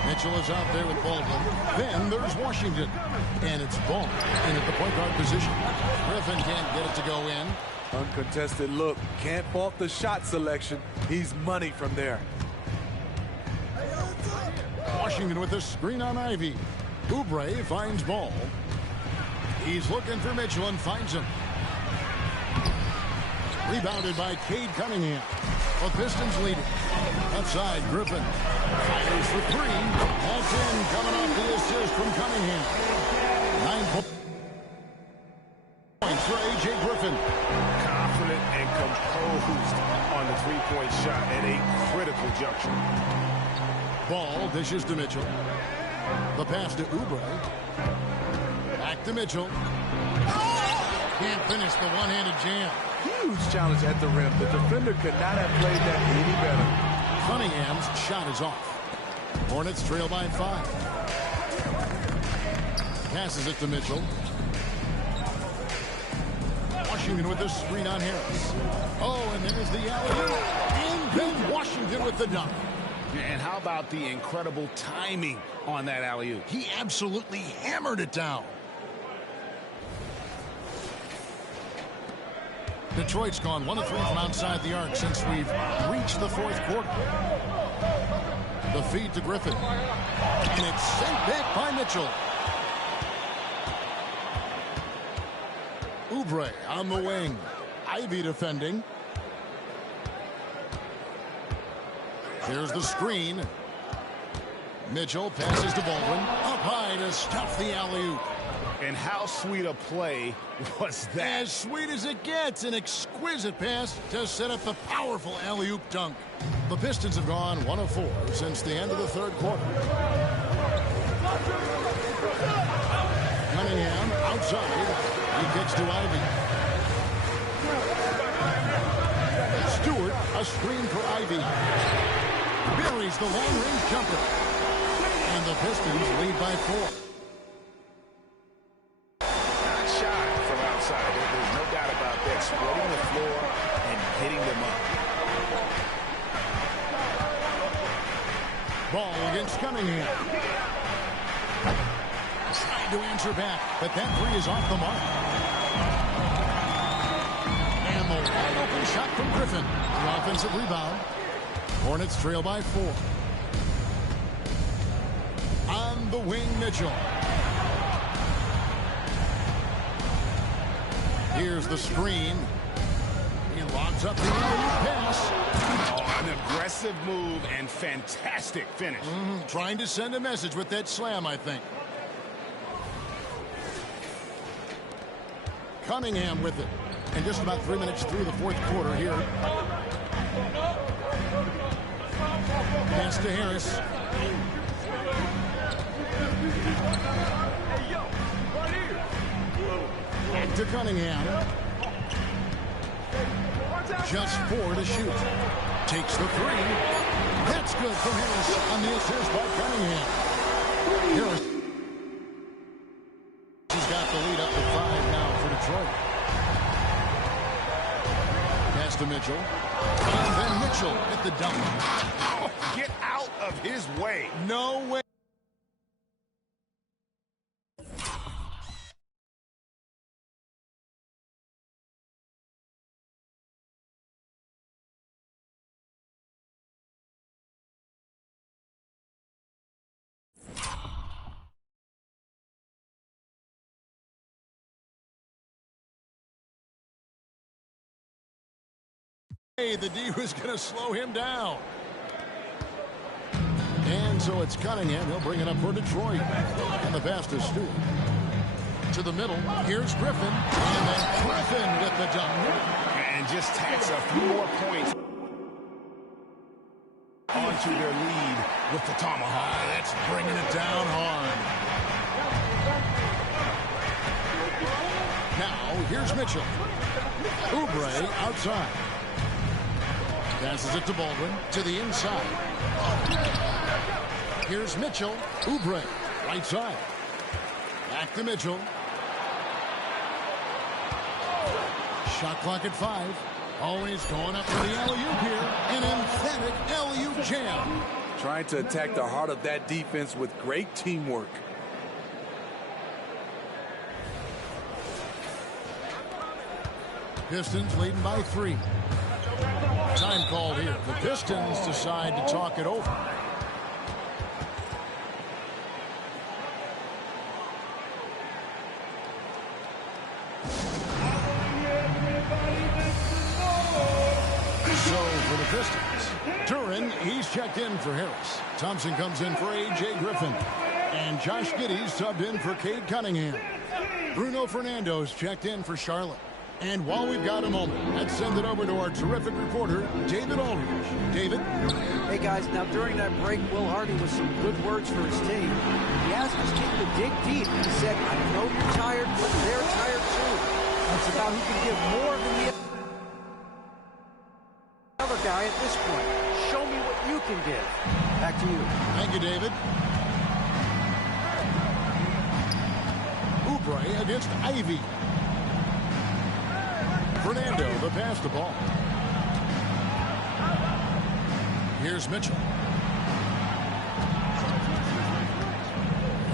Mitchell is out there with Baldwin. Then there's Washington. And it's Ball in at the point guard position. Griffin can't get it to go in. Uncontested look. Can't fault the shot selection. He's money from there. Washington with a screen on Ivy. Oubre finds Ball. He's looking for Mitchell and finds him. Rebounded by Cade Cunningham. The Pistons leading. Outside, Griffin. Fires for 3. That's in, coming off the assist from Cunningham. 9 points for A.J. Griffin. Confident and composed on the three-point shot at a critical juncture. Ball dishes to Mitchell. The pass to Oubre. Back to Mitchell. Can't finish the one-handed jam. Huge challenge at the rim. The defender could not have played that any better. Cunningham's shot is off. Hornets trail by 5. Passes it to Mitchell. Washington with the screen on Harris. Oh, and there's the alley-oop. And then Washington with the dunk. And how about the incredible timing on that alley-oop? He absolutely hammered it down. Detroit's gone 1 of 3 from outside the arc since we've reached the fourth quarter. The feed to Griffin. And it's sent back by Mitchell. Oubre on the wing. Ivy defending. Here's the screen. Mitchell passes to Baldwin. Up high to stuff the alley-oop. And how sweet a play was that? As sweet as it gets. An exquisite pass to set up the powerful alley-oop dunk. The Pistons have gone 1 of 4 since the end of the third quarter. Cunningham outside. He kicks to Ivy. Stewart, a screen for Ivy. Buries the long-range jumper. And the Pistons lead by 4. Ball against Cunningham. Trying to answer back, but that three is off the mark. And the wide open shot from Griffin. The offensive rebound. Hornets trail by 4. On the wing, Mitchell. Here's the screen. He locks up the pass. Oh, an aggressive move and fantastic finish. Trying to send a message with that slam, I think. Cunningham with it. And just about 3 minutes through the fourth quarter here. Pass to Harris. Back to Cunningham. Just 4 to shoot. Takes the 3. That's good from Harris on the assist by Cunningham. Harris has got the lead up to 5 now for Detroit. Pass to Mitchell. And then Mitchell at the dunk. Oh, get out of his way. No way. The D was going to slow him down. And so it's Cunningham. He'll bring it up for Detroit. And the pass to Stewart. To the middle. Here's Griffin. And then Griffin with the dunk. And just tacks a few more points onto their lead with the tomahawk. That's bringing it down hard. Now, here's Mitchell. Oubre outside. Passes it to Baldwin to the inside. Here's Mitchell. Oubre right side. Back to Mitchell. Shot clock at 5. Always going up for the alley-oop here. An emphatic alley-oop jam. Trying to attack the heart of that defense with great teamwork. Pistons leading by 3. Time called here. The Pistons decide to talk it over. So for the Pistons, Turin, he's checked in for Harris. Thompson comes in for A.J. Griffin. And Josh Giddey's subbed in for Cade Cunningham. Bruno Fernando's checked in for Charlotte. And while we've got a moment, let's send it over to our terrific reporter, David Aldridge. David? Hey, guys, now during that break, Will Hardy with some good words for his team. He asked his team to dig deep. He said, I know you're tired, but they're tired too. It's about who can give more than the other guy at this point. Show me what you can give. Back to you. Thank you, David. Oubre against Ivy. Fernando, the pass to ball. Here's Mitchell.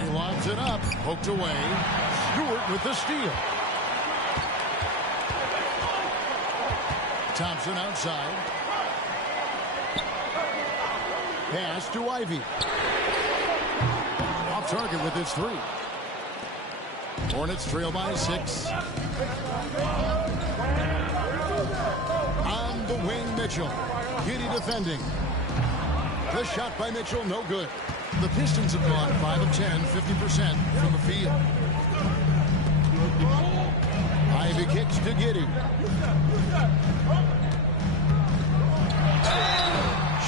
He lobs it up, poked away. Stewart with the steal. Thompson outside. Pass to Ivy. Off target with his 3. Hornets trail by 6. On the wing, Mitchell. Giddey defending. The shot by Mitchell, no good. The Pistons have gone 5 of 10, 50% from the field. Ivy kicks to Giddey.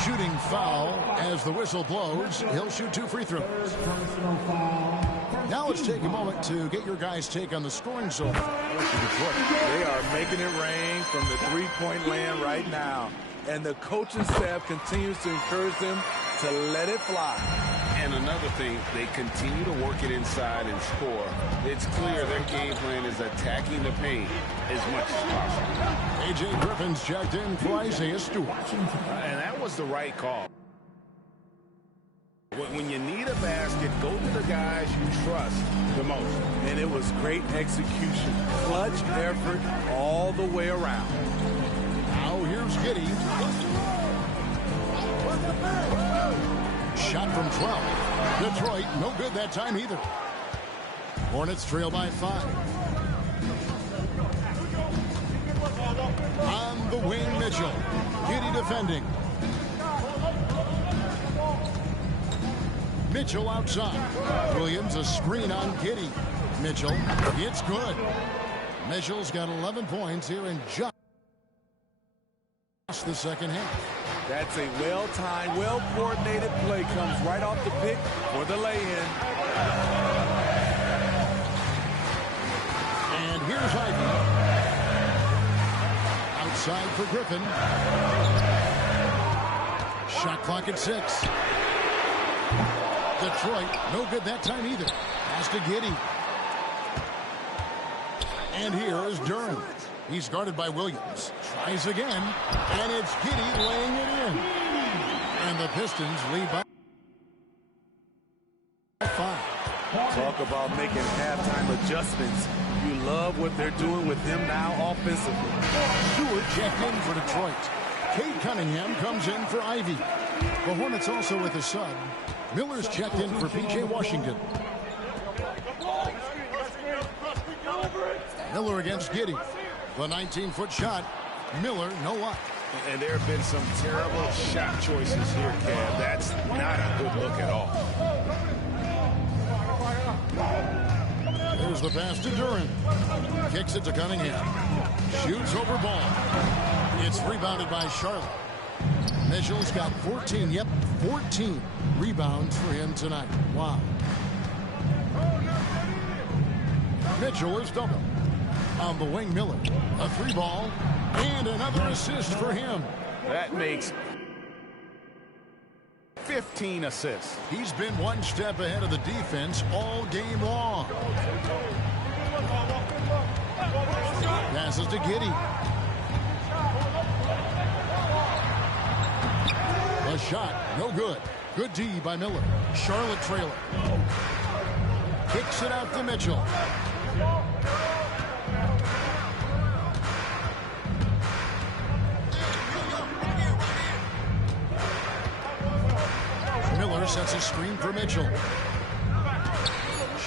Shooting foul as the whistle blows. He'll shoot 2 free throws. Now let's take a moment to get your guys' take on the scoring zone. They are making it rain from the three-point land right now. And the coaching staff continues to encourage them to let it fly. And another thing, they continue to work it inside and score. It's clear their game plan is attacking the paint as much as possible. A.J. Griffin's checked in for Isaiah Stewart. And that was the right call. When you need a basket, go to the guys you trust the most. And it was great execution. Clutch effort all the way around. Now here's Giddey. Shot from 12. Detroit, no good that time either. Hornets trail by 5. On the wing, Mitchell. Giddey defending. Mitchell outside. Williams a screen on Giddey. Mitchell, it's good. Mitchell's got 11 points here in just the second half. That's a well-timed, well-coordinated play. Comes right off the pick for the lay-in. And here's Ivy. Outside for Griffin. Shot clock at 6. Detroit, no good that time either. Pass to Giddey. And here is Durham. He's guarded by Williams. Tries again. And it's Giddey laying it in. And the Pistons lead by 5. Talk about making halftime adjustments. You love what they're doing with him now offensively. Stewart checked in for Detroit. Cade Cunningham comes in for Ivy. The Hornets also with a sub. Miller's checked in for P.J. Washington. Miller against Giddey. The 19-foot shot. Miller, no luck. And there have been some terrible shot choices here, Kev. That's not a good look at all. There's the pass to Duran. Kicks it to Cunningham. Shoots over ball. It's rebounded by Charlotte. Mitchell's got 14. Yep, 14 rebounds for him tonight. Wow. Mitchell is double. On the wing, Miller. A 3-ball. And another assist for him. That makes 15 assists. He's been one step ahead of the defense all game long. Passes to Giddey. A shot, no good. Good D by Miller. Charlotte trailer. Kicks it out to Mitchell. Miller sets a screen for Mitchell.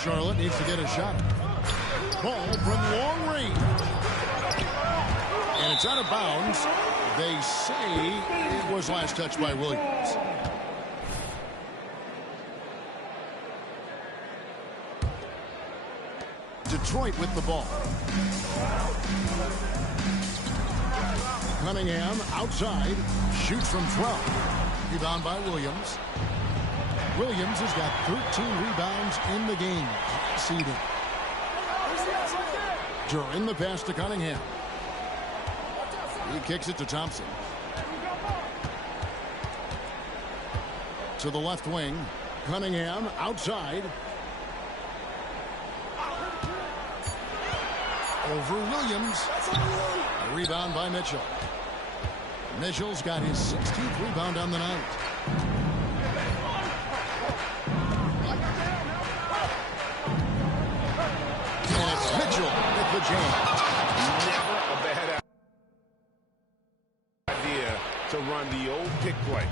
Charlotte needs to get a shot. Ball from long range. And it's out of bounds. They say it was last touched by Williams. Detroit with the ball. Cunningham outside. Shoots from 12. Rebound by Williams. Williams has got 13 rebounds in the game. Seeded. During the pass to Cunningham. He kicks it to Thompson. To the left wing. Cunningham outside. Over Williams. A rebound by Mitchell. Mitchell's got his 16th rebound on the night. And it's Mitchell with the jam. Never a bad idea to run the old pick play.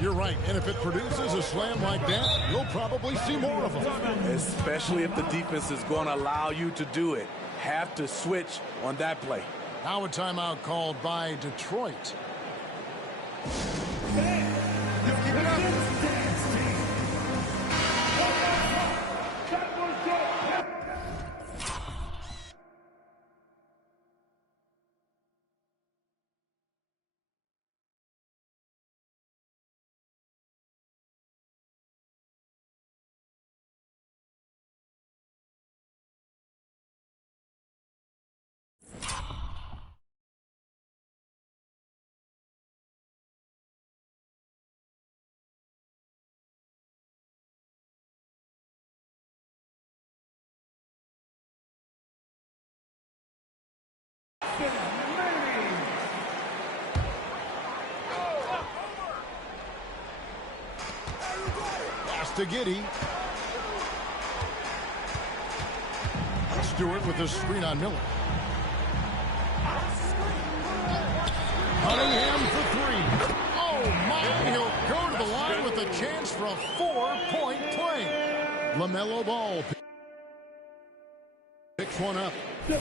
You're right. And if it produces a slam like that, you'll probably see more of them. Especially if the defense is going to allow you to do it. Have to switch on that play. Now a timeout called by Detroit. Pass to Giddey. Stewart with the screen on Miller. Cunningham for three. Oh, my. He'll go to the line with a chance for a 4-point play. LaMelo Ball picks one up. It's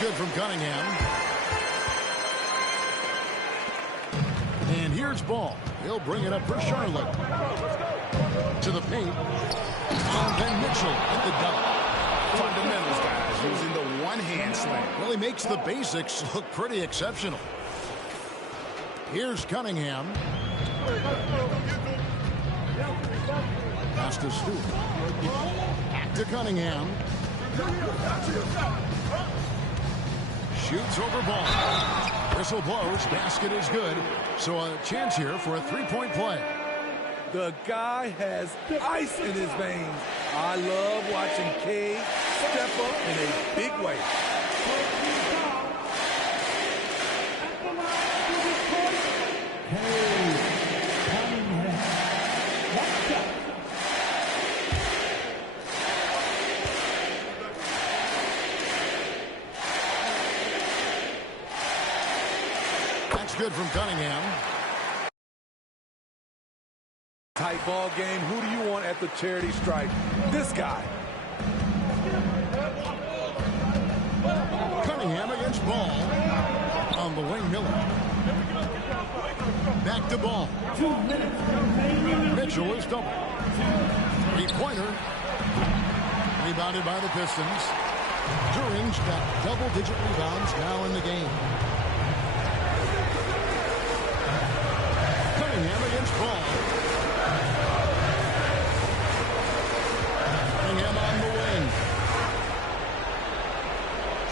good from Cunningham. And here's Ball. He'll bring it up for Charlotte. To the paint. And then Mitchell at the dunk. Fundamentals, guys, using the one-hand slam. Well, he makes the basics look pretty exceptional. Here's Cunningham. Pass to Stewart. Back to Cunningham. Shoots over Ball. Whistle blows. Basket is good. So a chance here for a three-point play. The guy has ice in his veins. I love watching K step up in a big way. That's good from Cunningham. Tight ball game. Who do you want at the charity stripe? This guy. Cunningham against Ball. On the wing, Miller. Back to Ball. Mitchell is double. Three-pointer. Rebounded by the Pistons. Duran's got double-digit rebounds now in the game. Cunningham against Ball. Cunningham on the wing.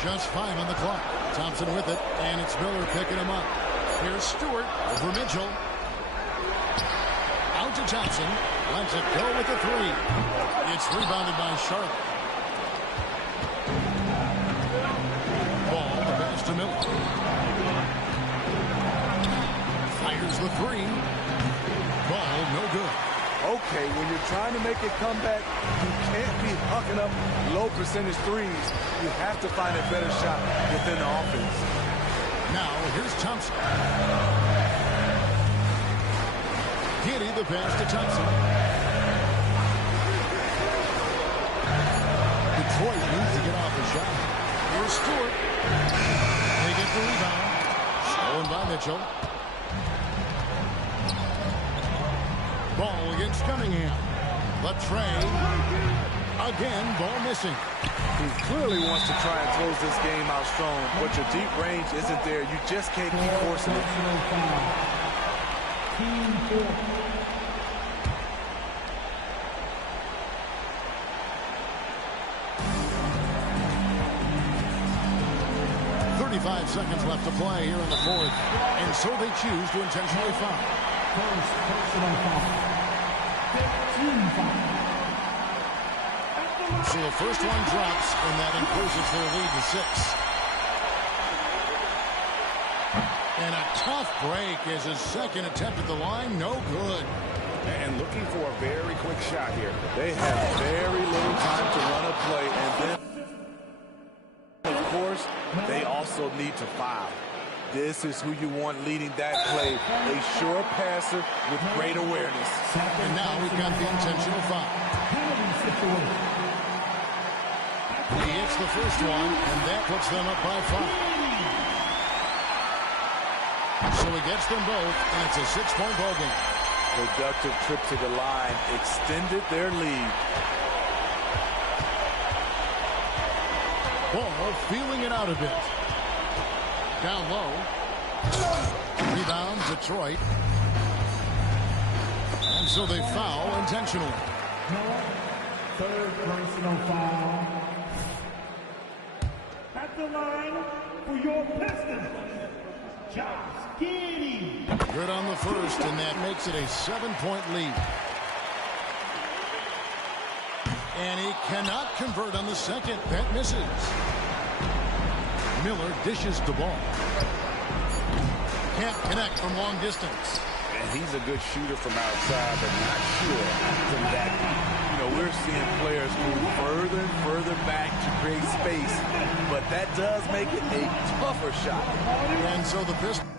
Just 5 on the clock. Thompson with it, and it's Miller picking him up. Here's Stewart over Mitchell. Out to Thompson. Lets it go with the three. It's rebounded by Charlotte. Ball, the pass to Miller. Fires the three. Ball, no good. Okay, when you're trying to make a comeback, you can't be hucking up low percentage threes. You have to find a better shot within the offense. Now, here's Thompson. Giddey, the pass to Thompson. Detroit needs to get off the shot. Here's Stewart. They get the rebound. Stolen by Mitchell. Ball against Cunningham. The tray. Again, ball missing. He clearly wants to try and close this game out strong, but your deep range isn't there. You just can't keep forcing it. Team 4. 35 seconds left to play here in the fourth, and so they choose to intentionally foul. First personal foul. 15 foul. So the first one drops, and that increases their lead to 6. And a tough break as his second attempt at the line, no good. And looking for a very quick shot here. They have very little time to run a play, and then, of course, they also need to foul. This is who you want leading that play, a sure passer with great awareness. And now we've got the intentional foul. He hits the first one, and that puts them up by 5. So he gets them both, and it's a 6-point ball game. Productive trip to the line extended their lead. Ball feeling it out a bit. Down low. Rebound, Detroit. And so they foul intentionally. Third personal foul. At the line for your Pistons, Josh Giddey. Good on the first, and that makes it a 7-point lead. And he cannot convert on the second. That misses. Miller dishes the ball. can't connect from long distance. And he's a good shooter from outside, but not sure from that deep. You know, we're seeing players move further and further back to create space, but that does make it a tougher shot. And so the Pistons